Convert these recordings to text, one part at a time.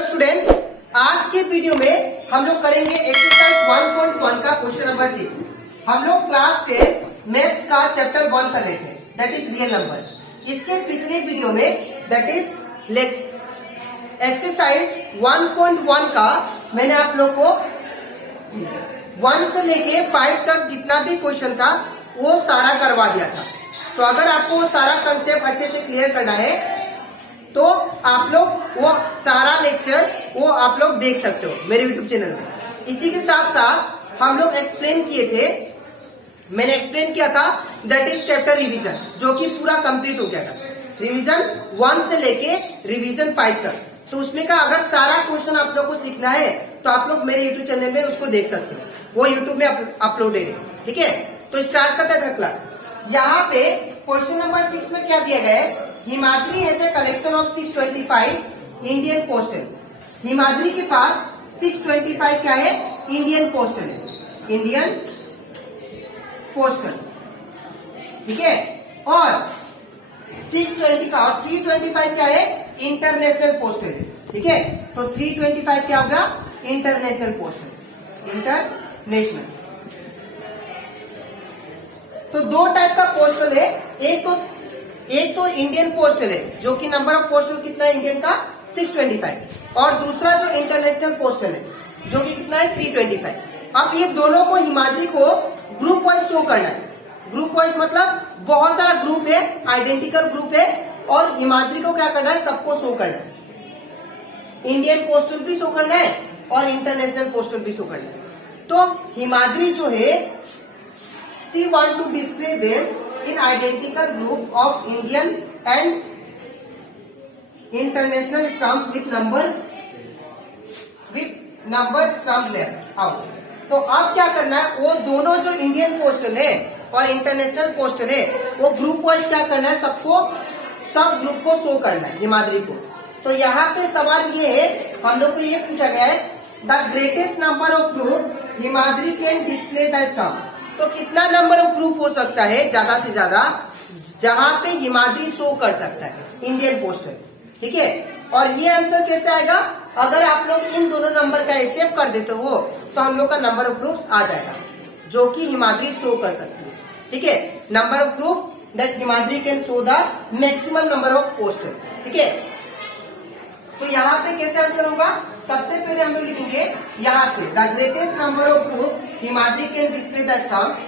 Students, आज के video में हम लोग करेंगे एक्सरसाइज 1.1 का क्वेश्चन नंबर 6। हम लोग क्लास 10 मैथ्स का चैप्टर 1 कर रहे थे, दैट इज रियल नंबर। इसके पिछले वीडियो में दैट इज एक्सरसाइज 1.1 का मैंने आप लोग को 1 से लेके 5 तक जितना भी क्वेश्चन था वो सारा करवा दिया था। तो अगर आपको वो सारा कंसेप्ट अच्छे से क्लियर करना है तो आप लोग वो सारा लेक्चर वो आप लोग देख सकते हो मेरे यूट्यूब चैनल में। इसी के साथ साथ हम लोग एक्सप्लेन किए थे, मैंने एक्सप्लेन किया था दैट इज चैप्टर रिवीजन, जो कि पूरा कंप्लीट हो गया था। रिवीजन 1 से लेके रिवीजन 5 तक। तो उसमें का अगर सारा क्वेश्चन आप लोग को सीखना है तो आप लोग मेरे यूट्यूब चैनल में उसको देख सकते हो, वो यूट्यूब में अपलोडेड है। ठीक है, तो स्टार्ट करते हैं क्लास। यहाँ पे क्वेश्चन नंबर 6 में क्या दिया गया है, Himadri has a collection of 625 Indian postal. Himadri के पास 625 क्या है, इंडियन पोस्टल है, इंडियन पोस्टल। ठीक है, और 620 का और 325 क्या है, इंटरनेशनल पोस्टल है। ठीक है, तो 325 क्या होगा, इंटरनेशनल पोस्टल, इंटरनेशनल। तो दो टाइप का पोस्टल है, एक तो इंडियन पोस्टल है जो कि नंबर ऑफ पोस्टल कितना है इंडियन का 625, और दूसरा जो इंटरनेशनल पोस्टल है जो कि कितना है 325। अब ये दोनों को हिमाद्री को ग्रुप वाइज शो करना है। ग्रुप वाइज मतलब बहुत सारा ग्रुप है, आइडेंटिकल ग्रुप है, और हिमाद्री को क्या करना है, सबको शो करना है। इंडियन पोस्टल भी शो करना है और इंटरनेशनल पोस्टल भी शो करना है। तो हिमाद्री जो है she want to display them in identical group of Indian and international stamp with number stamp left out। तो अब क्या करना है, वो दोनों जो इंडियन पोस्टल है और इंटरनेशनल पोस्टल है वो ग्रुप वाइज क्या करना है, सबको सब ग्रुप को शो करना है हिमाद्री को। तो यहाँ पे सवाल ये है, हम लोग को ये पूछा गया है the greatest number of group Himadri can display the stamp. तो कितना नंबर ऑफ ग्रुप हो सकता है ज्यादा से ज्यादा जहां पे हिमाद्री शो कर सकता है इंडियन पोस्टल। ठीक है, और ये आंसर कैसे आएगा, अगर आप लोग इन दोनों नंबर का एसेप कर देते हो तो हम लोग का नंबर ऑफ ग्रुप्स आ जाएगा जो कि हिमाद्री शो कर सकती है। ठीक है, number of group that Himadri can show the maximum number of postal. ठीक है, तो यहाँ पे कैसे आंसर होगा, सबसे पहले हम लोग लिखेंगे यहाँ से the greatest number of group Himadri can display the stamp.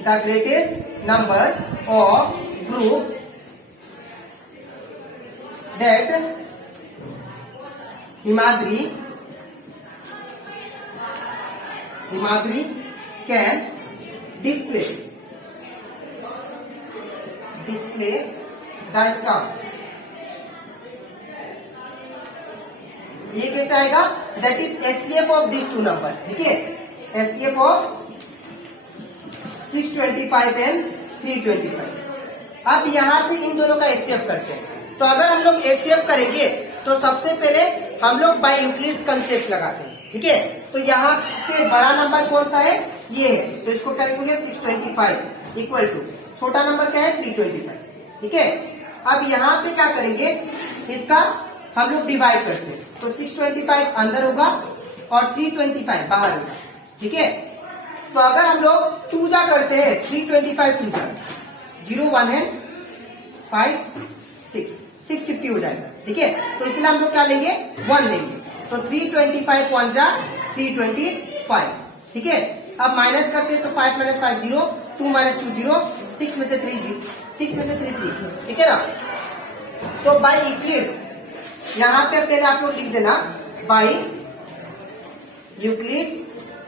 The greatest number of group that Himadri can display the stamp. ये कैसे आएगा, that is HCF of this two number. ठीक है, एचसीएफ ऑफ 625 एंड 325। अब यहां से इन दोनों का एचसीएफ करते हैं। तो अगर हम लोग एचसीएफ करेंगे तो सबसे पहले हम लोग बाय इंक्रीज कंसेप्ट लगाते हैं। ठीक है, तो यहाँ से बड़ा नंबर कौन सा है, ये है, तो इसको क्या लिखेंगे 625 इक्वल टू छोटा नंबर क्या है 325। ठीक है, अब यहाँ पे क्या करेंगे, इसका हम लोग डिवाइड करते हैं। तो 625 अंदर होगा और 325 बाहर होगा। ठीक है, तो अगर हम लोग 2 जा करते हैं, 325 2 जा 0 1 है 5 6 650 हो जाएगा। ठीक है, तो इसलिए हम लोग क्या लेंगे 1 लेंगे। तो 325 1 जा 325। ठीक है, अब माइनस करते हैं तो 5 - 5 0, 2 - 2 0, 6 में से 3 0, 6 में से 3 3। ठीक है ना, तो बाय यूक्लिड्स यहाँ पे पहले आप लोग लिख देना by Euclid's,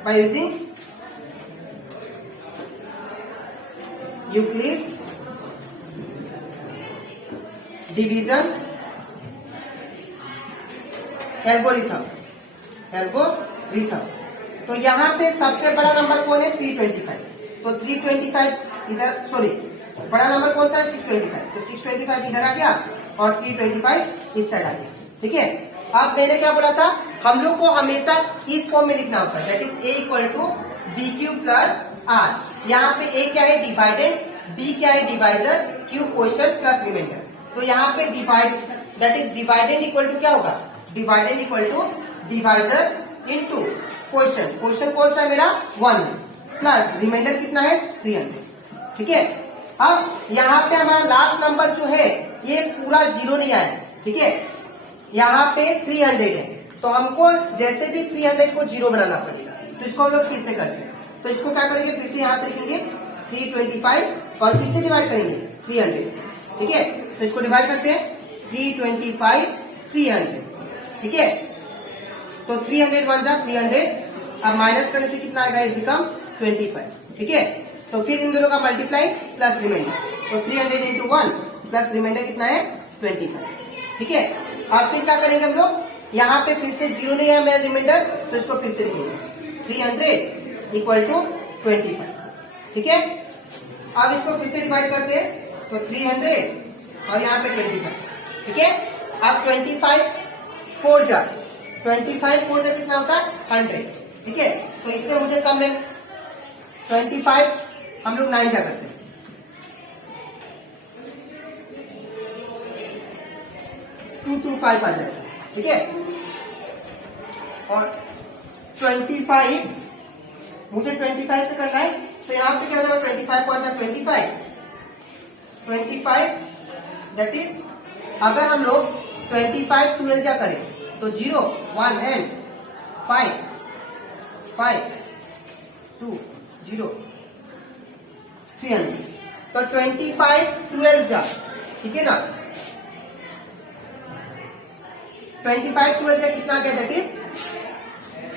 by using Euclid's division algorithm. तो यहाँ पे सबसे बड़ा नंबर कौन है 325, तो 325 इधर, सॉरी बड़ा नंबर कौन सा है 625, तो 625 इधर आ गया और 325 इस साइड आ गया। ठीक है, अब मैंने क्या बोला था, हम लोग को हमेशा इस फॉर्म में लिखना होता है, that is a equal to B Q plus R. यहाँ पे a क्या है, डिवाइडेड बी क्या है divisor, Q question plus remainder. तो यहाँ पे divide that is dividend equal to क्या होगा, dividend equal to divisor into question, question कौन सा है मेरा 1 प्लस रिमाइंडर कितना है 300। ठीक है, अब यहाँ पे हमारा लास्ट नंबर जो है ये पूरा जीरो नहीं आया, ठीक है, यहाँ पे 300 है, तो हमको जैसे भी 300 को जीरो बनाना पड़ेगा। तो इसको हम लोग फिर से करते हैं, तो इसको क्या करेंगे, फिर से यहाँ पे लिखेंगे 325 और किससे डिवाइड करेंगे 300 से। ठीक है, तो इसको डिवाइड करते हैं 325 300। ठीक है, तो 300 बन जा 300, अब माइनस करने से कितना आएगा, इट बिकम 25। ठीक है, तो फिर इन दोनों का मल्टीप्लाई प्लस रिमाइंडर, तो 300 इंटू 1 प्लस रिमाइंडर कितना है 25। ठीक है, अब फिर क्या करेंगे हम लोग, यहाँ पे फिर से जीरो नहीं है मेरा रिमाइंडर, तो इसको फिर से लिखेंगे 300 इक्वल टू 25। ठीक है, अब इसको फिर से डिवाइड करते हैं, तो 300 और यहाँ पे 25। ठीक है, अब 25 4 जा 25 4 जा कितना होता है 100। ठीक है, तो इससे मुझे कम है 25 हम लोग 9 जा करते हैं, 225 आ जाएगा। ठीक है, और 25 मुझे 25 से करना है, तो यहाँ पे क्या होगा 25 कौन सा 25 दैट इज, अगर हम लोग 25 12 जा करें तो 0 1 एंड 5 5 2 0 300, तो 25 12 जा, ठीक है ना, 25 12 का कितना गया दैट इज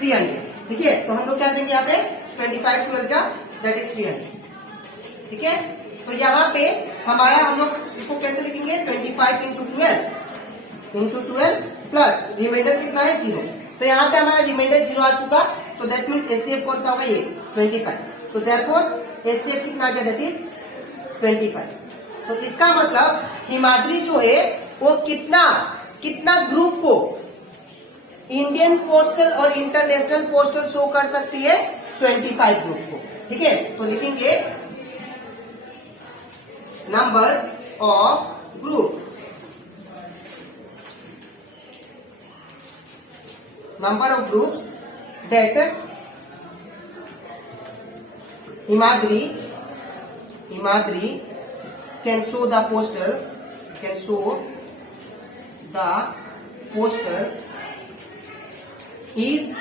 300। ठीक है, तो हम लोग क्या देंगे यहाँ पे 25 12 जा दैट इज 300। ठीक है, तो यहाँ पे हमारा हम लोग इसको कैसे लिखेंगे 25 इंटू 12 प्लस रिमाइंडर कितना है 0। तो यहाँ पे हमारा रिमाइंडर 0 आ चुका, तो दैट मीन्स एचसीएफ कौन सा होगा ये 25। तो देयरफॉर एचसीएफ कितना आ गया दैट इज 25। तो इसका मतलब हिमाद्री जो है वो कितना ग्रुप को इंडियन पोस्टल और इंटरनेशनल पोस्टल शो कर सकती है 25 ग्रुप को। ठीक है, तो लिखेंगे number of group, number of groups that Himadri can show the postal is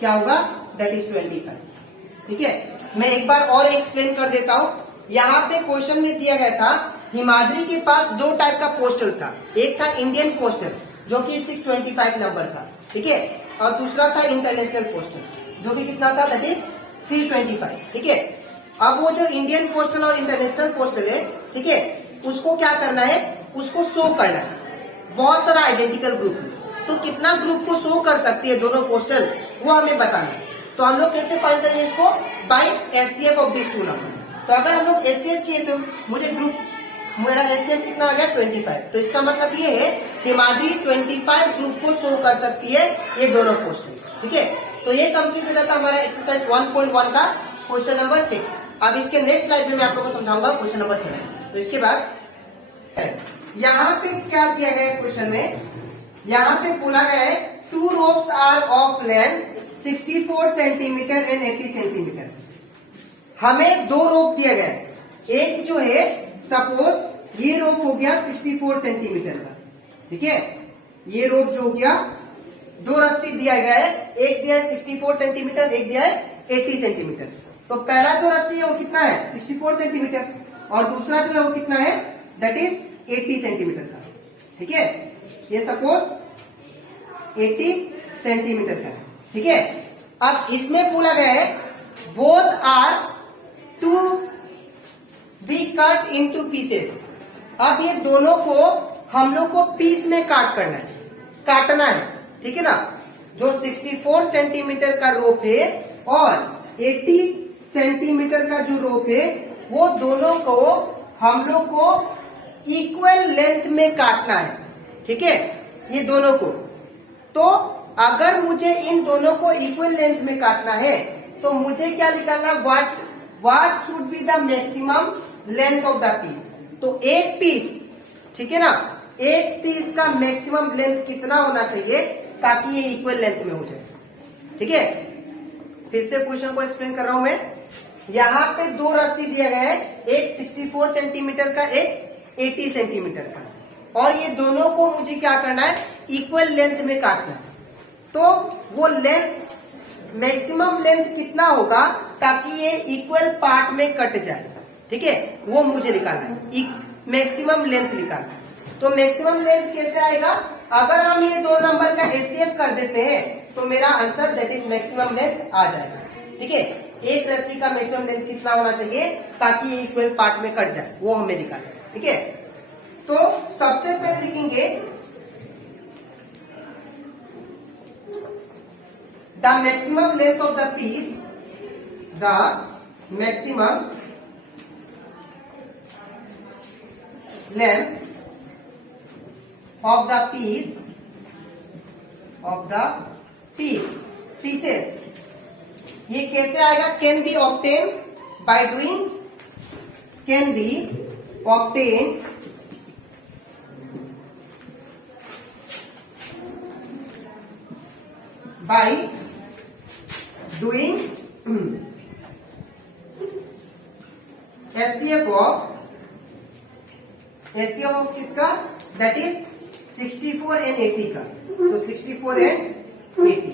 क्या होगा दैट इज 25। ठीक है, मैं एक बार और एक्सप्लेन कर देता हूं। यहाँ पे क्वेश्चन में दिया गया था हिमाद्री के पास 2 टाइप का पोस्टल था, एक था इंडियन पोस्टल जो कि 625 नंबर था, ठीक है, और दूसरा था इंटरनेशनल पोस्टल जो कि कितना था दैट इज 325। ठीक है, अब वो जो इंडियन पोस्टल और इंटरनेशनल पोस्टल है, ठीक है, उसको क्या करना है, उसको शो करना है बहुत सारा आइडेंटिकल ग्रुप में। तो कितना ग्रुप को शो कर सकती है दोनों पोस्टल वो हमें बताना है। तो हम लोग कैसे फाइंड करेंगे इसको, by HCF of this 2 number. तो अगर हम लोग एचसीएफ किए तो मुझे मेरा एचसीएफ कितना आ गया 25। तो इसका मतलब ये है हिमाद्री 25 ग्रुप को शो कर सकती है ये दोनों पोस्टल। ठीक है, तो ये कंप्लीट हो जाता है हमारा एक्सरसाइज 1.1 का क्वेश्चन नंबर 6। अब इसके नेक्स्ट स्लाइड में मैं आप लोगों को समझाऊंगा क्वेश्चन नंबर 7। तो इसके बाद यहाँ पे क्या किया गया है क्वेश्चन में, यहाँ पे बोला गया है 2 ropes are of length 64 centimetre and 80 centimetre. हमें 2 रोप दिया गया है, एक जो है सपोज ये रोप हो गया 64 सेंटीमीटर का, ठीक है, ये रोप जो हो गया 2 रस्सी दिया गया है, एक दिया है 64 सेंटीमीटर, एक दिया है 80 सेंटीमीटर। तो पहला जो रस्सी है वो कितना है 64 सेंटीमीटर और दूसरा जो है वो कितना है दैट इज 80 सेंटीमीटर का। ठीक है, ये सपोज 80 सेंटीमीटर का है। ठीक है, अब इसमें बोला गया है both are to be cut into pieces. अब ये दोनों को हम लोग को पीस में काटना है, ठीक है ना। जो 64 सेंटीमीटर का रोप है और 80 सेंटीमीटर का जो रोप है वो दोनों को हम लोग को इक्वल लेंथ में काटना है। ठीक है, ये दोनों को। तो अगर मुझे इन दोनों को इक्वल लेंथ में काटना है तो मुझे क्या निकालना, what should be the maximum length of the piece. तो एक पीस, ठीक है ना, एक पीस का मैक्सिमम लेंथ कितना होना चाहिए ताकि ये इक्वल लेंथ में हो जाए। ठीक है, फिर से क्वेश्चन को एक्सप्लेन कर रहा हूं मैं। यहाँ पे दो रस्सी दिया गया है, एक 64 सेंटीमीटर का, एक 80 सेंटीमीटर का, और ये दोनों को मुझे क्या करना है, इक्वल लेंथ में काटना है। तो वो लेंथ, मैक्सिमम लेंथ कितना होगा ताकि ये इक्वल पार्ट में कट जाए, ठीक है, वो मुझे निकालना है, मैक्सिमम लेंथ निकालना है। तो मैक्सिमम लेंथ कैसे आएगा, अगर हम ये दो नंबर का एचसीएफ कर देते हैं तो मेरा answer that is maximum length आ जाएगा। ठीक है, एक रस्सी का मैक्सिमम लेंथ कितना होना चाहिए ताकि ये इक्वल पार्ट में कट जाए, वो हमें निकालना है। ठीक है, तो सबसे पहले लिखेंगे the maximum length of the piece, the maximum length of the piece, of the piece, pieces, ये कैसे आएगा, can be obtained by doing, can be obtained by doing HCF of किसका, that is 64 एंड 80 का। तो 64 and 80,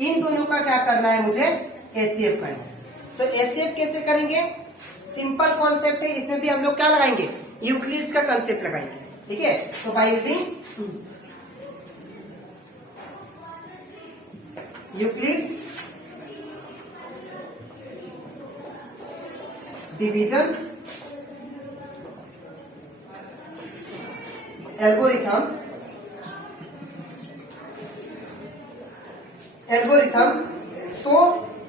इन दोनों का क्या करना है, मुझे एचसीएफ करना है। तो एचसीएफ कैसे करेंगे, सिंपल कॉन्सेप्ट है, इसमें भी हम लोग क्या लगाएंगे, यूक्लिड्स का कॉन्सेप्ट लगाएंगे। ठीक है, तो bye using Euclid's division algorithm, तो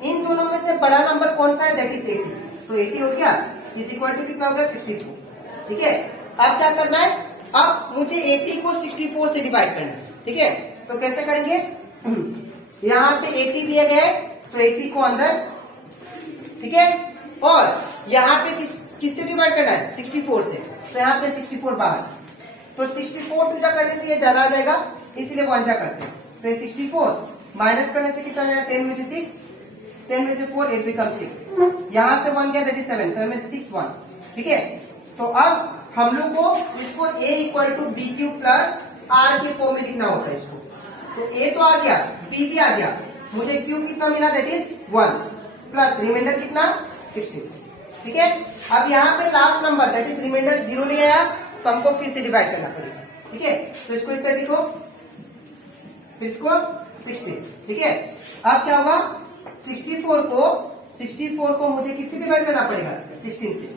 इन दोनों में से बड़ा नंबर कौन सा है, दैट इज 80। तो 80 हो गया, इज इक्वल टू कितना हो गया, 64। ठीक है, अब क्या करना है, अब मुझे 80 को 64 से डिवाइड करना है। ठीक है, तो कैसे करेंगे, यहाँ पे 80 दिया गया है तो 80 को अंदर, ठीक है, और यहाँ पे किससे डिवाइड करना है, 64 से, तो यहाँ पे 64 बाहर, तो 64 टू जा करने से ये ज्यादा आ जाएगा, इसलिए 1 जा करते हैं। तो ये 64 माइनस करने से कितना जाएगा, 10 में से 6, 10 में से 4, 8 बिकम 6, यहाँ से 1 गया, दैट इज 7, 7 में से 6 1। ठीक है, तो अब हम लोग को इसको a equal to B Q plus R के फॉर्म में लिखना होता है इसको। तो a तो आ गया, b भी आ गया, मुझे q कितना मिला, दैट इज 1 प्लस रिमाइंडर कितना, 16। ठीक है, अब यहाँ पे last number that is remainder 0 ले आया, तो हमको फिर से डिवाइड करना पड़ेगा। ठीक है, तो इसको इस साइड लिखो, फिर इसको 16। ठीक है, अब क्या होगा, 64 को मुझे किससे डिवाइड करना पड़ेगा, 16 से।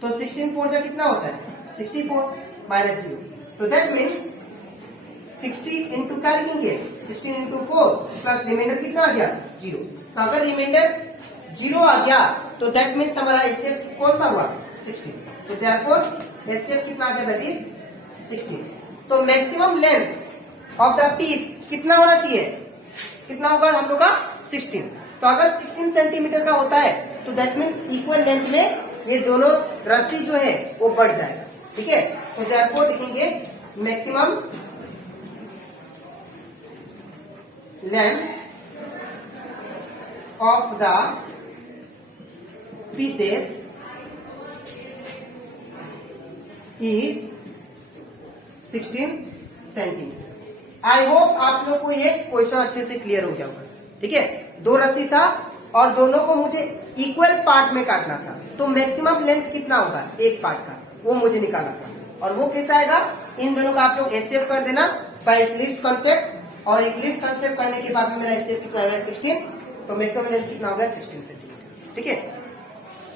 तो 16 4 जा कितना होता है, 64 माइनस 0, तो दैट मीन्स 60 इंटू क्या लिखेंगे, 16 इंटू 4 प्लस रिमाइंडर कितना आ गया, 0। तो अगर रिमाइंडर 0 आ गया तो दैट मीन्स हमारा एचसीएफ कौन सा हुआ, 16। तो देयरफॉर एचसीएफ कितना आ गया, दैट इज 16। तो maximum length of the piece कितना होना चाहिए, कितना होगा हम लोग का, 16। तो अगर 16 सेंटीमीटर का होता है तो दैट मीन्स इक्वल लेंथ में ये दोनों रस्सी जो है वो बढ़ जाएगा। ठीक है, तो देयरफॉर लिखेंगे maximum length of the pieces is 16 centimetre. I hope आप लोग को ये क्वेश्चन अच्छे से क्लियर हो गया होगा। ठीक है, दो रस्सी था और दोनों को मुझे इक्वल पार्ट में काटना था, तो मैक्सिमम लेंथ कितना होगा एक पार्ट का, वो मुझे निकालना था। और वो कैसा आएगा, इन दोनों का आप लोग एचसीएफ कर देना बाय इक्लिप्स कॉन्सेप्ट, और इक्लिप्स कॉन्सेप्ट करने के बाद में मेरा एचसीएफ कितना आएगा, 16। तो मैक्सिमम लेंथ कितना हो गया, 16 सेंटीमीटर। ठीक है,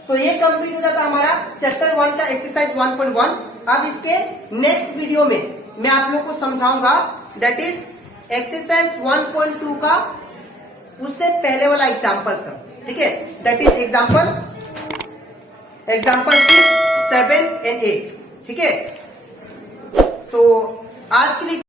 तो ये कंप्लीट हो जाता हमारा चैप्टर 1 का एक्सरसाइज 1.1। अब इसके नेक्स्ट वीडियो में मैं आप लोग को समझाऊंगा दैट इज एक्सरसाइज 1.2 का उससे पहले वाला एग्जाम्पल सब। ठीक है, दैट इज एग्जाम्पल 6, 7 एंड 8। ठीक है, तो आज के लिए